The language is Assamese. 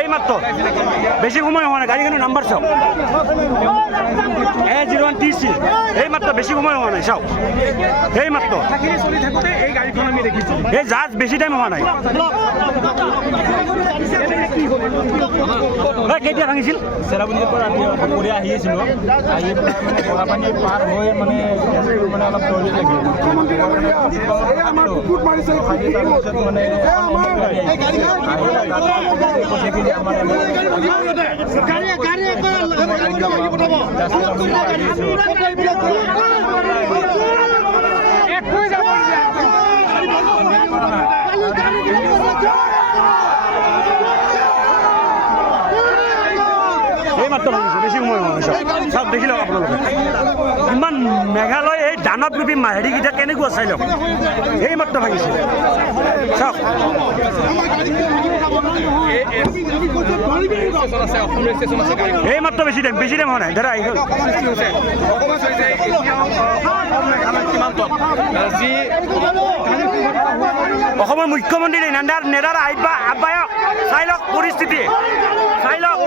এই মাত্র বেশি সময় হওয়া না গাড়িখানের নাম্বার চাও A01 TC এই মাত্র বেশি সময় হওয়া নাই চাও এই মাত্র এই জাহাজ বেশি টাইম হওয়া নাই কেতিয়া ভাঙিছিল চেৰাপুঞ্জীৰ পৰা দুপৰীয়া আহি আছিলোঁ আহি পেলাই মানে বৰাপানী পাৰ হৈ মানে মানে অলপ দৌৰি লাগিল এই মাত্ৰ ভাঙিছে বেশি সময় হোৱা নাই সব দেখি লওক আপোনালোকে ইমান মেঘালয় এই দানৱৰূপী মাহেৰিকেইটা কেনেকুৱা চাই লওক এই মাত্ৰ ভাঙিছে চাওক এই মাত্ৰ বেছি টাইম হোৱা নাই দাদা অসমৰ মুখ্যমন্ত্ৰী নেডাৰ আহ্বায়ক চাই লওক পৰিস্থিতি চাই লওক